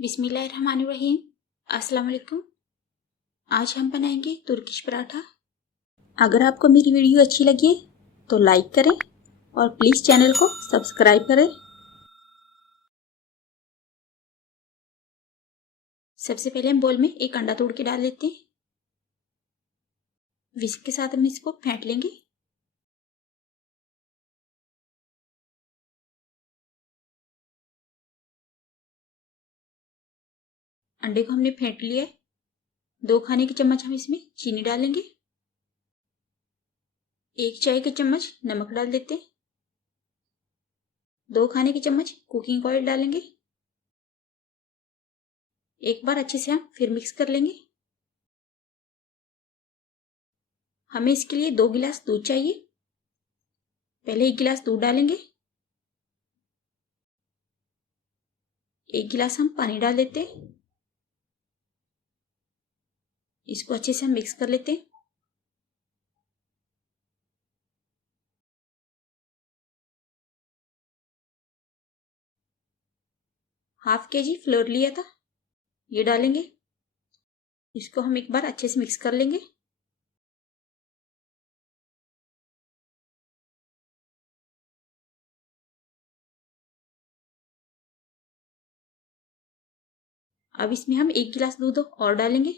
बिस्मिल्लाहिर्रहमानिर्रहीम। अस्सलाम वालेकुम। आज हम बनाएंगे तुर्किश पराठा। अगर आपको मेरी वीडियो अच्छी लगी तो लाइक करें और प्लीज़ चैनल को सब्सक्राइब करें। सबसे पहले हम बोल में एक अंडा तोड़ के डाल देते हैं। विस्क के साथ हम इसको फेंट लेंगे। अंडे को हमने फेंट लिया है। 2 खाने के चम्मच हम इसमें चीनी डालेंगे। 1 चाय का चम्मच नमक डाल देते हैं। 2 खाने के चम्मच कुकिंग ऑयल डालेंगे। एक बार अच्छे से हम फिर मिक्स कर लेंगे। हमें इसके लिए 2 गिलास दूध चाहिए। पहले 1 गिलास दूध डालेंगे। 1 गिलास हम पानी डाल देते हैं। इसको अच्छे से हम मिक्स कर लेते हैं। ½ kg फ्लोर लिया था, ये डालेंगे। इसको हम एक बार अच्छे से मिक्स कर लेंगे। अब इसमें हम 1 गिलास दूध और डालेंगे।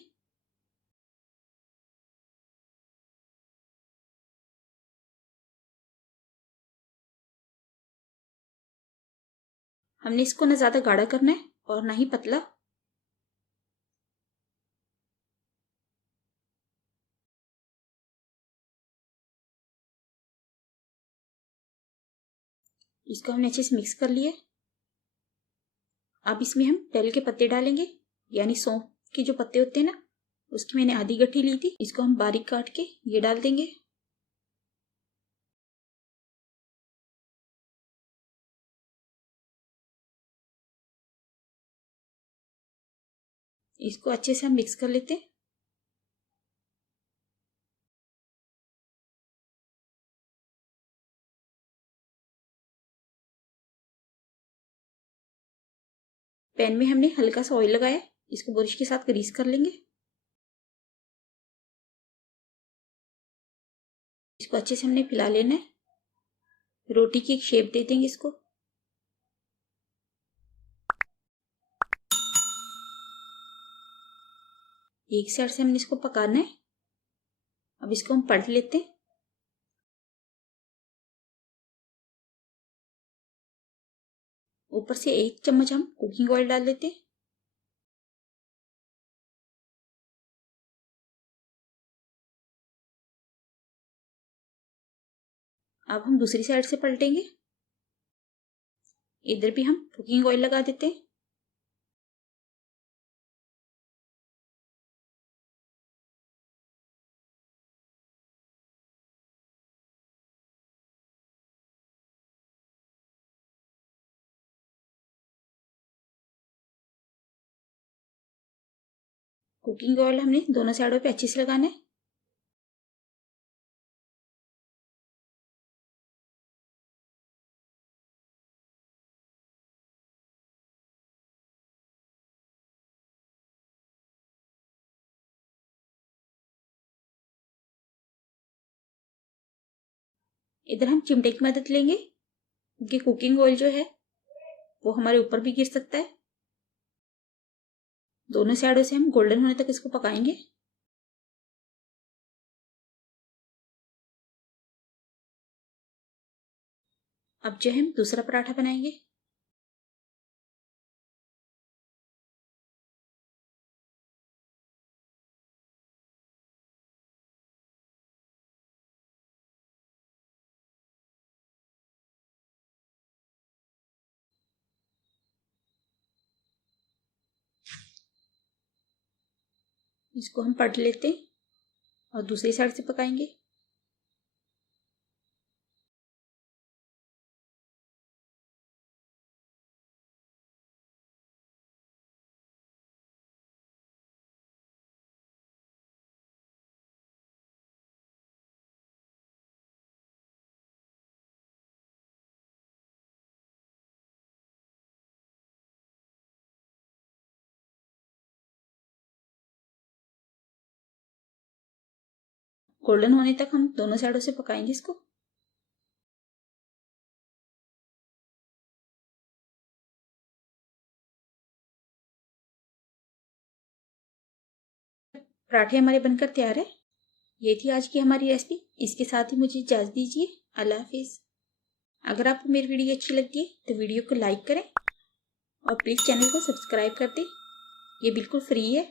हमने इसको ना ज्यादा गाढ़ा करना है और ना ही पतला। इसको हमने अच्छे से मिक्स कर लिया। अब इसमें हम टेल के पत्ते डालेंगे, यानी सौंफ के जो पत्ते होते हैं ना, उसकी मैंने आधी गठरी ली थी। इसको हम बारीक काट के ये डाल देंगे। इसको अच्छे से हम मिक्स कर लेते हैं। पैन में हमने हल्का सा ऑयल लगाया, इसको बुरश के साथ ग्रीस कर लेंगे। इसको अच्छे से हमने फैला लेना है। रोटी की एक शेप दे देंगे इसको। एक साइड से हमने इसको पकाना है। अब इसको हम पलट लेते हैं। ऊपर से 1 चम्मच हम कुकिंग ऑयल डाल देते हैं। अब हम दूसरी साइड से पलटेंगे। इधर भी हम कुकिंग ऑयल लगा देते हैं। कुकिंग ऑयल हमने दोनों साइडों पे अच्छे से लगाना है। इधर हम चिमटे की मदद लेंगे, क्योंकि कुकिंग ऑयल जो है वो हमारे ऊपर भी गिर सकता है। दोनों साइडों से हम गोल्डन होने तक इसको पकाएंगे। अब जो है हम दूसरा पराठा बनाएंगे। इसको हम पलट लेते हैं और दूसरी साइड से पकाएंगे। गोल्डन होने तक हम दोनों साइडों से पकाएंगे इसको। पराठे हमारे बनकर तैयार है। ये थी आज की हमारी रेसिपी। इसके साथ ही मुझे इजाज़त दीजिए। अल्लाह हाफिज़। अगर आपको मेरी वीडियो अच्छी लगती है तो वीडियो को लाइक करें और प्लीज़ चैनल को सब्सक्राइब कर दें। ये बिल्कुल फ्री है।